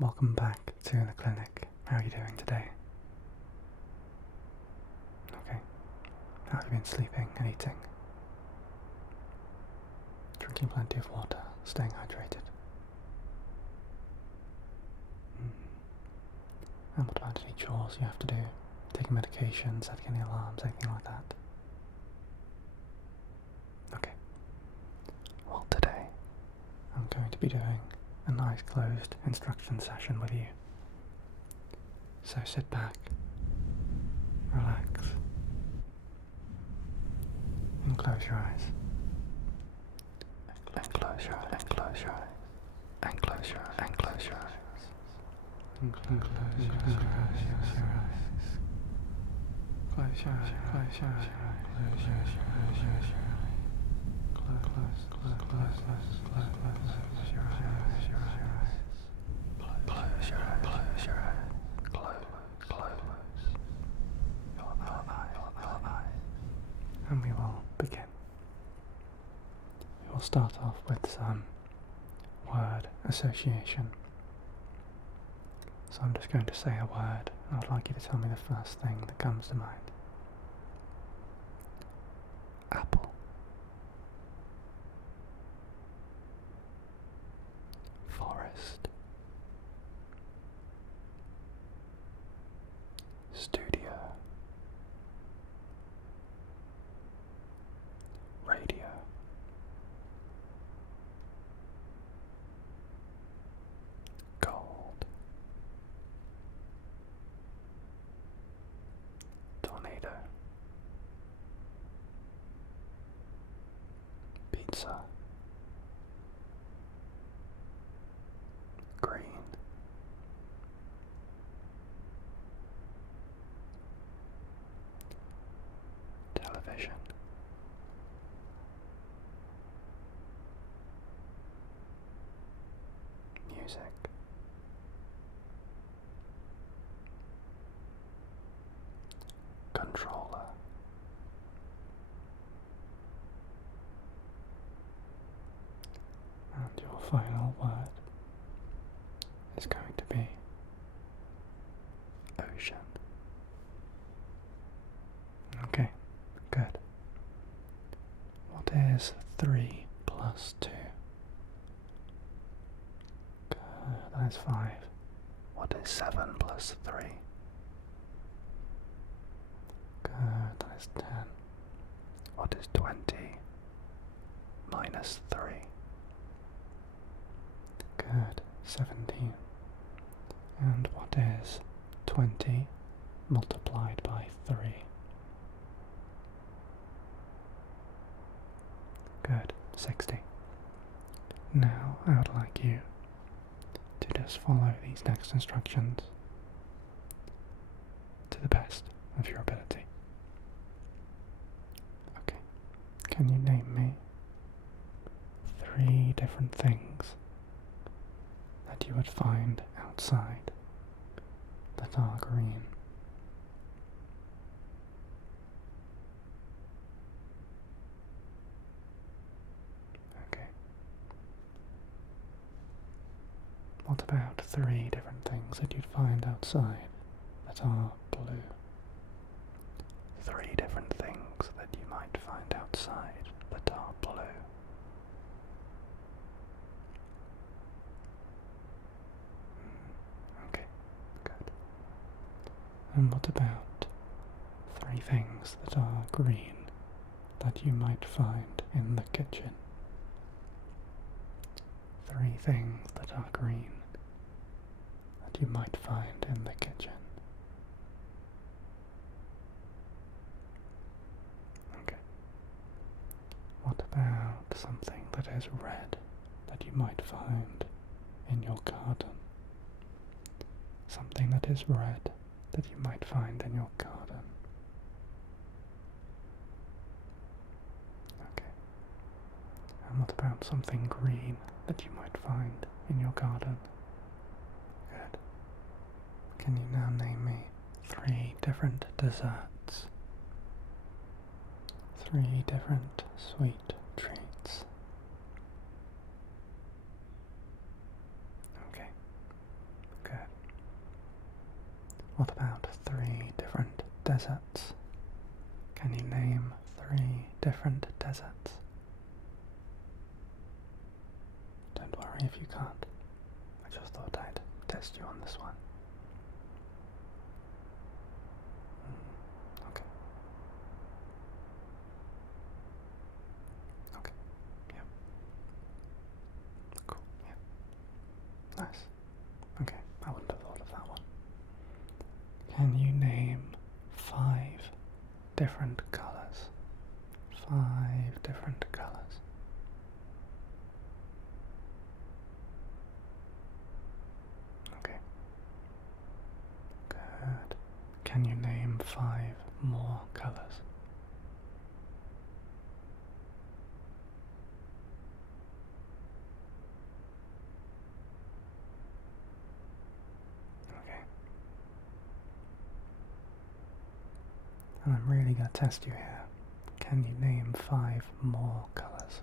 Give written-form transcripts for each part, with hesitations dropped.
welcome back to the clinic. How are you doing today? Okay. How have you been sleeping and eating? Drinking plenty of water, staying hydrated. And what about any chores you have to do? Taking medication, setting any alarms, anything like that? Okay. Well, today I'm going to be doing a nice closed instruction session with you. So sit back, relax, and close your eyes. And close your eyes, and close your eyes, and close your eyes, and close your eyes. And close your eyes, close your eyes. Close your eyes, close your eyes, close your eyes, close your eyes. And we will begin. We will start off with some word association. So I'm just going to say a word, and I'd like you to tell me the first thing that comes to mind. Apple. Forest. Studio. Radio. Gold. Tornado. Pizza. Green. Television. Music. Controller. And your final word is going to be ocean. Okay, good. What is 3 plus 2? Good, that is 5. What is 7 plus 3? Good, that is 10. What is 20 minus 3? Good, 17. And what is 20 multiplied by 3? Good, 60. Now I would like you to just follow these next instructions to the best of your ability. Okay, can you name me 3 different things that you would find outside that are green? Okay. What about 3 different things that you'd find outside that are blue? 3 different things that you might find outside that are blue. Okay, good. And what about 3 things that are green that you might find in the kitchen? 3 things that are green that you might find in the kitchen. Okay. What about something that is red that you might find in your garden? Something that is red that you might find in your garden. Okay. And what about something green that you might find in your garden? Good. Can you now name me 3 different desserts? 3 different sweet treats. Okay. What about 3 different deserts? Can you name 3 different deserts? Don't worry if you can't. I just thought I'd test you on this one. Okay. Okay. Yep. Cool. Yep. Nice. Okay. I wouldn't have thought of that one. Can you name 5 different colours? 5 different colours. Okay. Good. Can you name 5 more colours? Okay. And I'm really going to test you here. Can you name 5 more colours?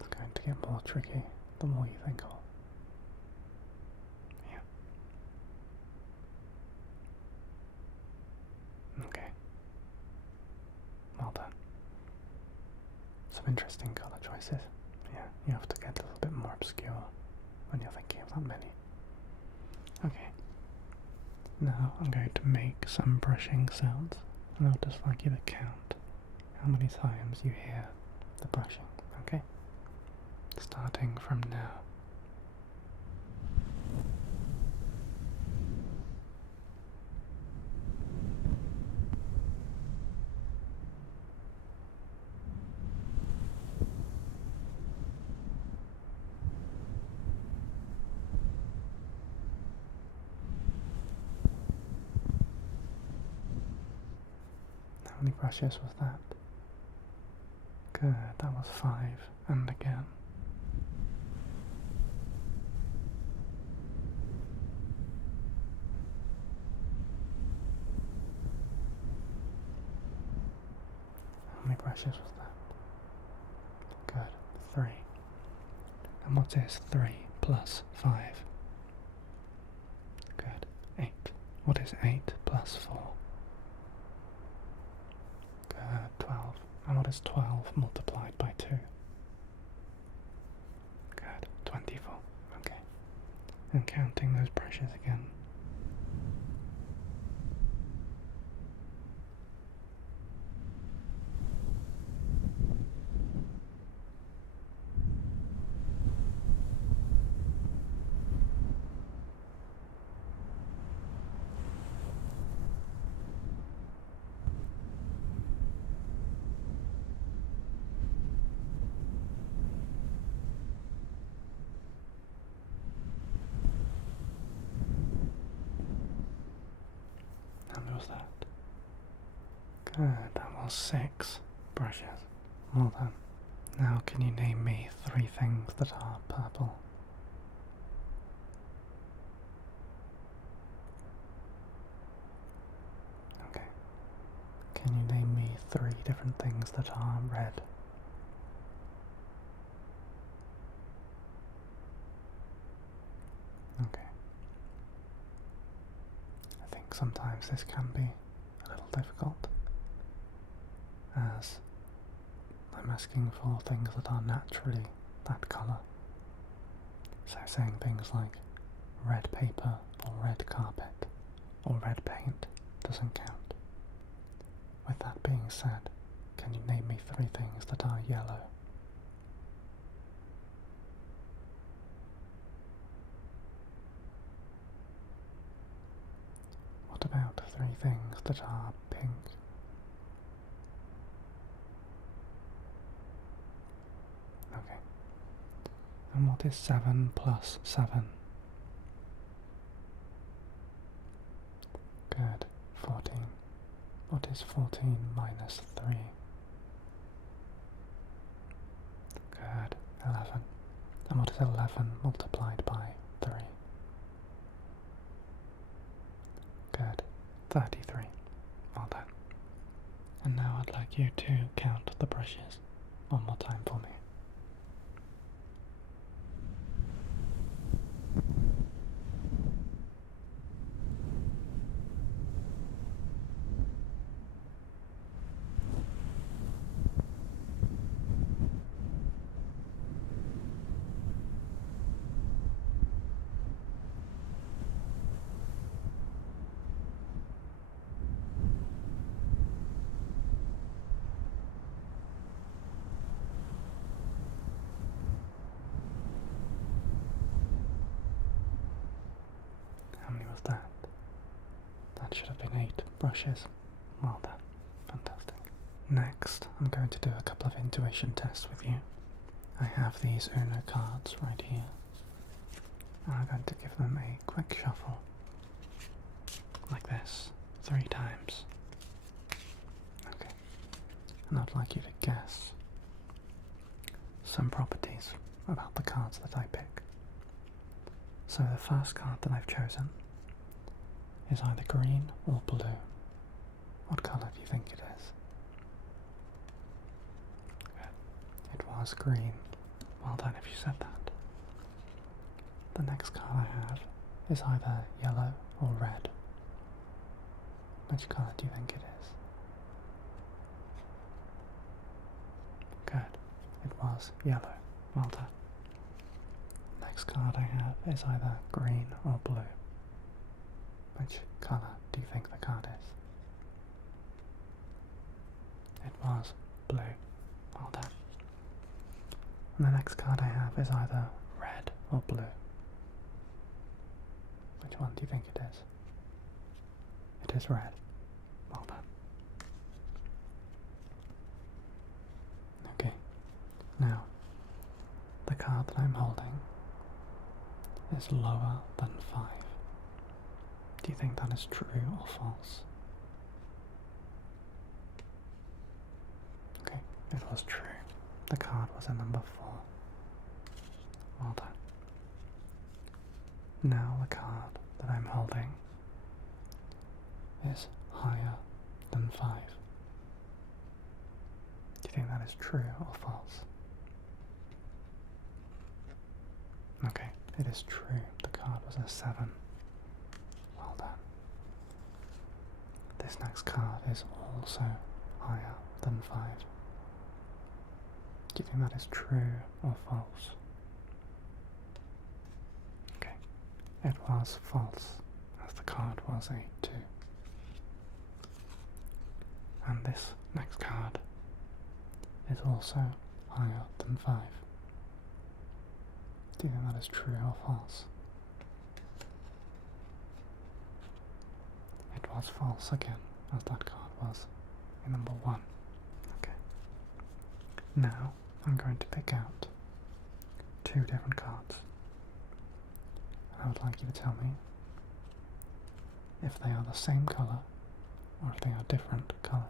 It's going to get more tricky the more you think of. Yeah. Okay. Well done. Some interesting colour choices. Yeah, you have to get a little bit more obscure when you're thinking of that many. Okay. Now I'm going to make some brushing sounds, and I'd just like you to count how many times you hear the brushing, okay? Starting from now. How many brushes was that? Good, that was 5, and again. How many brushes was that? Good, 3. And what is 3 plus 5? Good, 8. What is 8 plus 4? Good, 12. And what is 12 multiplied by 2? Good, 24. Okay. And counting those brushes again. How many was that? Good, that was 6 brushes. Well done. Now can you name me 3 things that are purple? Okay. Can you name me 3 different things that are red? Okay. I think sometimes this can be a little difficult, as I'm asking for things that are naturally that colour. So saying things like red paper or red carpet or red paint doesn't count. With that being said, can you name me 3 things that are yellow? What about 3 things that are pink? Okay. And what is 7 plus 7? Good. 14. What is 14 minus 3? Good. 11. And what is 11 multiplied by 3? Good. 33. Well done. And now I'd like you to count the brushes one more time for me. was that? That should have been 8 brushes. Well done. Fantastic. Next, I'm going to do a couple of intuition tests with you. I have these Uno cards right here. And I'm going to give them a quick shuffle. Like this. 3 times. Okay. And I'd like you to guess some properties about the cards that I pick. So the first card that I've chosen is either green or blue. What colour do you think it is? It was green. Well done if you said that. The next card I have is either yellow or red. Which colour do you think it is? Good. It was yellow. Well done. Next card I have is either green or blue. Which colour do you think the card is? It was blue. Well done. And the next card I have is either red or blue. Which one do you think it is? It is red. Well done. Okay. Now, the card that I'm holding is lower than 5. Do you think that is true or false? Okay, it was true. The card was a number 4. Well done. Now the card that I'm holding is higher than 5. Do you think that is true or false? Okay, it is true. The card was a 7. Well done. This next card is also higher than 5. Do you think that is true or false? Okay, it was false, as the card was a 2. And this next card is also higher than 5. Do you think that is true or false? It was false again, as that card was a number 1. Okay. Now I'm going to pick out 2 different cards. And I would like you to tell me if they are the same colour or if they are different colours.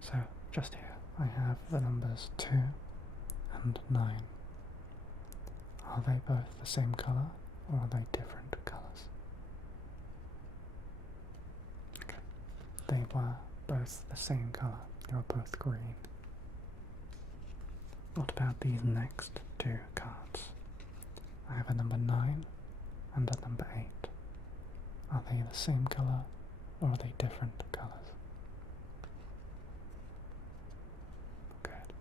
So just here I have the numbers 2 and 9. Are they both the same colour or are they different colours? Okay. They were both the same colour. They were both green. What about these next 2 cards? I have a number 9 and a number 8. Are they the same colour or are they different colours? Good.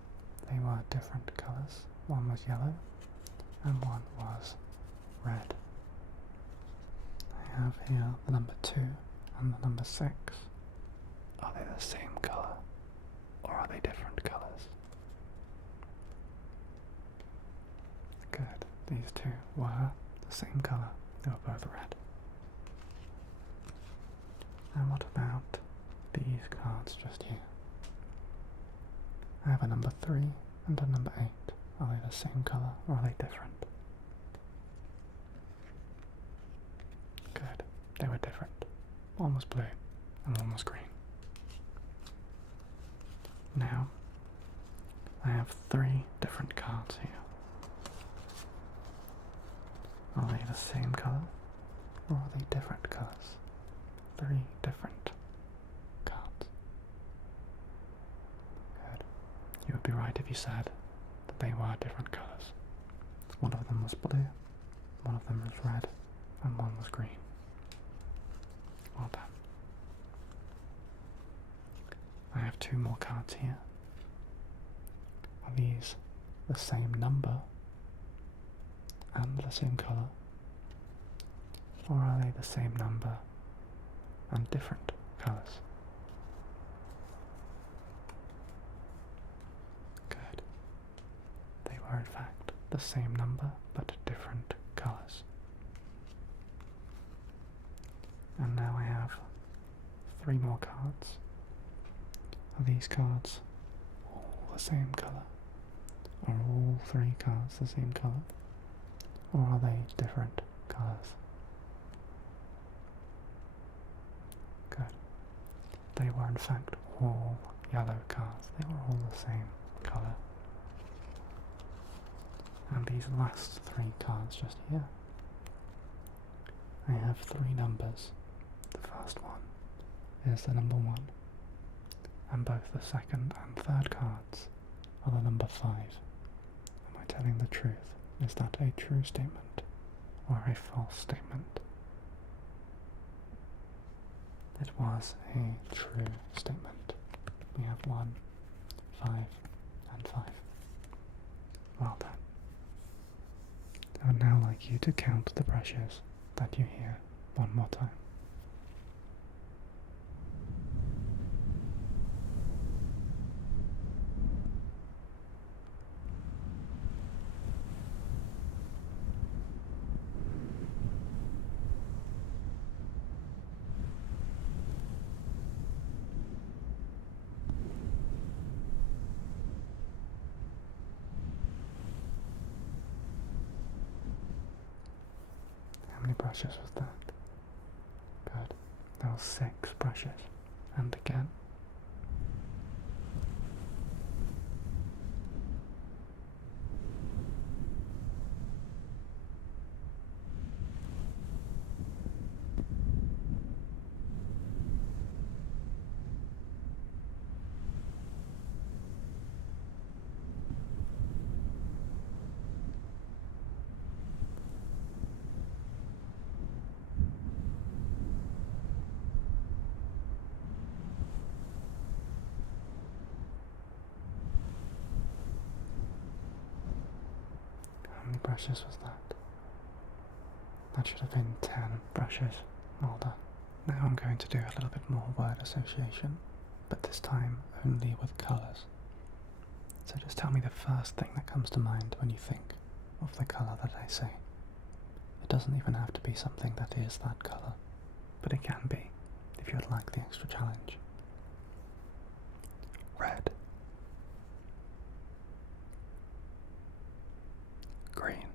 They were different colours. One was yellow and one was red. I have here the number 2 and the number 6. Are they the same colour or are they different colours? Good. These 2 were the same colour. They were both red. And what about these cards just here? I have a number 3 and a number 8. Are they the same colour or are they different? Good. They were different. One was blue and one was green. Now, I have 3 different cards here. Are they the same colour or are they different colours? 3 different cards. Good. You would be right if you said that they were different colours. One of them was blue, one of them was red, and one was green. Well done. I have 2 more cards here. Are these the same number and the same colour? Or are they the same number and different colours? Good. They were in fact the same number but different colours. 3 more cards. Are these cards all the same colour? Are all 3 cards the same colour? Or are they different colours? Good. They were in fact all yellow cards. They were all the same colour. And these last 3 cards just here, I have 3 numbers. The first one is the number 1, and both the second and third cards are the number 5. Am I telling the truth? Is that a true statement or a false statement? It was a true statement. We have 1, 5, and 5. Well done. I would now like you to count the brushes that you hear one more time. How many brushes was that? Good. That was 6 brushes. And again. How many brushes was that? That should have been 10 brushes. Well done. Now I'm going to do a little bit more word association, but this time only with colours. So just tell me the first thing that comes to mind when you think of the colour that I say. It doesn't even have to be something that is that colour, but it can be, if you would like the extra challenge. Red. Green.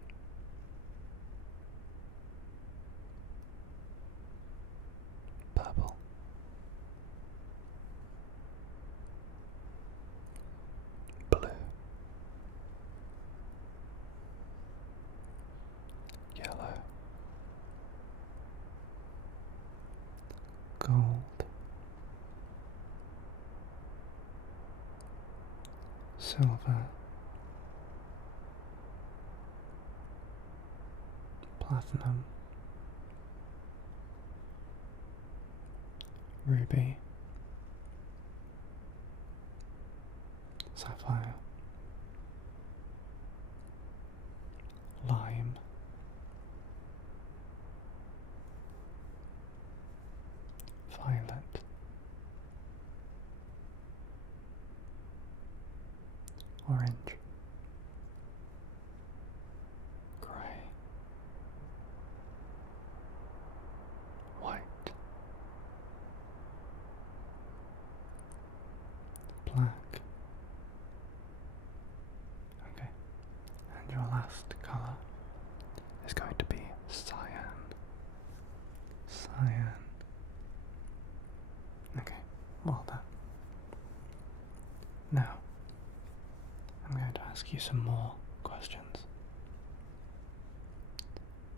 Purple. Blue. Yellow. Gold. Silver. Platinum. Ruby. Sapphire. Lime. Violet. Orange. Grey. White. Black. Okay. And your last colour is going to be cyan. Cyan. Okay, well done. Now, I'm going to ask you some more questions.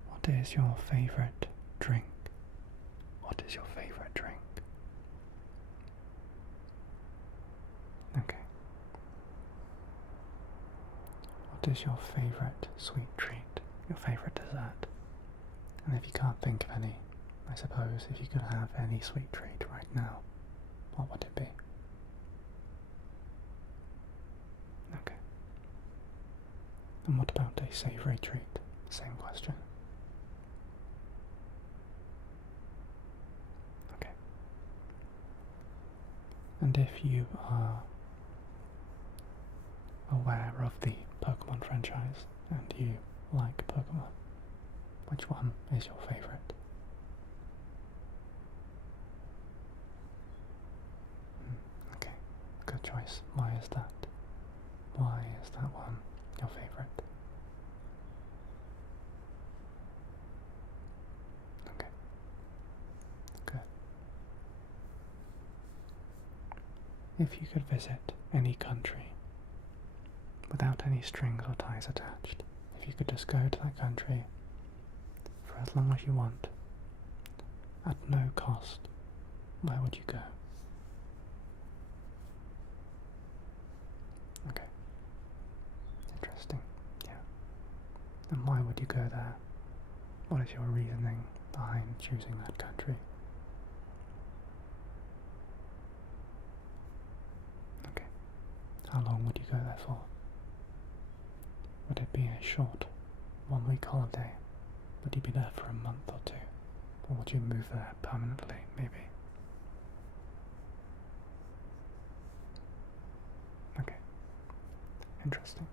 What is your favourite drink? What is your favourite drink? Okay. What is your favourite sweet treat? Your favourite dessert? And if you can't think of any, I suppose if you could have any sweet treat right now, what would it be? Okay. And what about a savoury treat? Same question. Okay. And if you are aware of the Pokemon franchise and you like Pokemon, which one is your favourite? choice. Why is that? Why is that one your favourite? Okay. Good. If you could visit any country without any strings or ties attached, if you could just go to that country for as long as you want, at no cost, where would you go? Okay. Interesting. Yeah. And why would you go there? What is your reasoning behind choosing that country? Okay. How long would you go there for? Would it be a short 1 week holiday? Would you be there for a month or two? Or would you move there permanently, maybe? Okay. Interesting.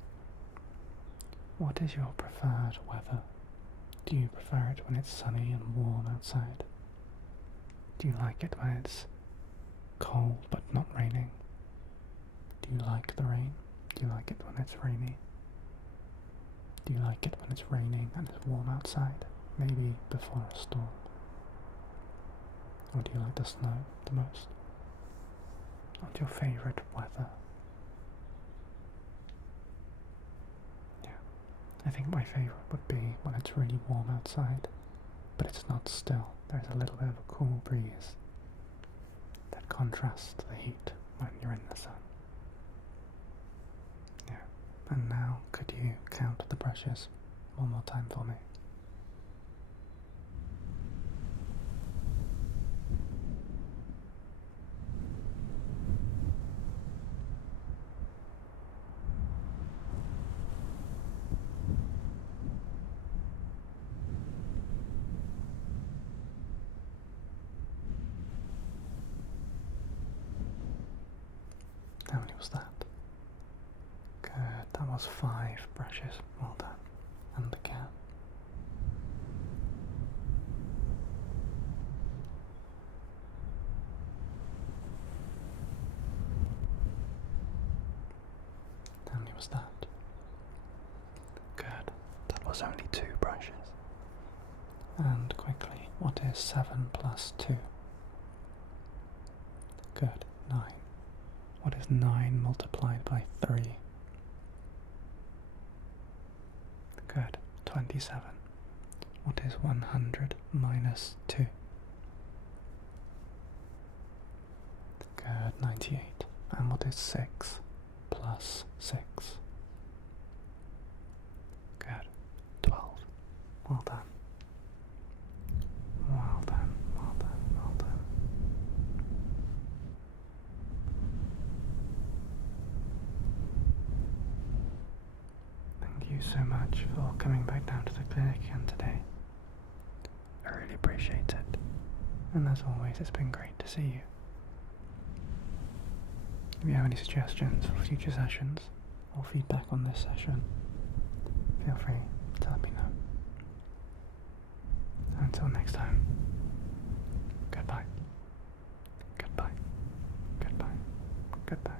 What is your preferred weather? Do you prefer it when it's sunny and warm outside? Do you like it when it's cold but not raining? Do you like the rain? Do you like it when it's rainy? Do you like it when it's raining and it's warm outside? Maybe before a storm? Or do you like the snow the most? What's your favourite weather? Yeah, I think my favourite would be when it's really warm outside, but it's not still. There's a little bit of a cool breeze that contrasts the heat when you're in the sun. Yeah, and now could you count the brushes one more time for me? How many was that? Good, that was 5 brushes. Well done. And again. How many was that? Good, that was only 2 brushes. And quickly, what is 7 plus 2? Good, 9. What is 9 multiplied by 3? Good, 27. What is 100 minus 2? Good, 98. And what is 6 plus 6? Good, 12. Well done. Well done, well done, well done. Thank you so much for coming back down to the clinic again today. I really appreciate it. And as always, it's been great to see you. If you have any suggestions for future sessions or feedback on this session, feel free to let me know. Until next time, goodbye. Goodbye. Goodbye. Goodbye.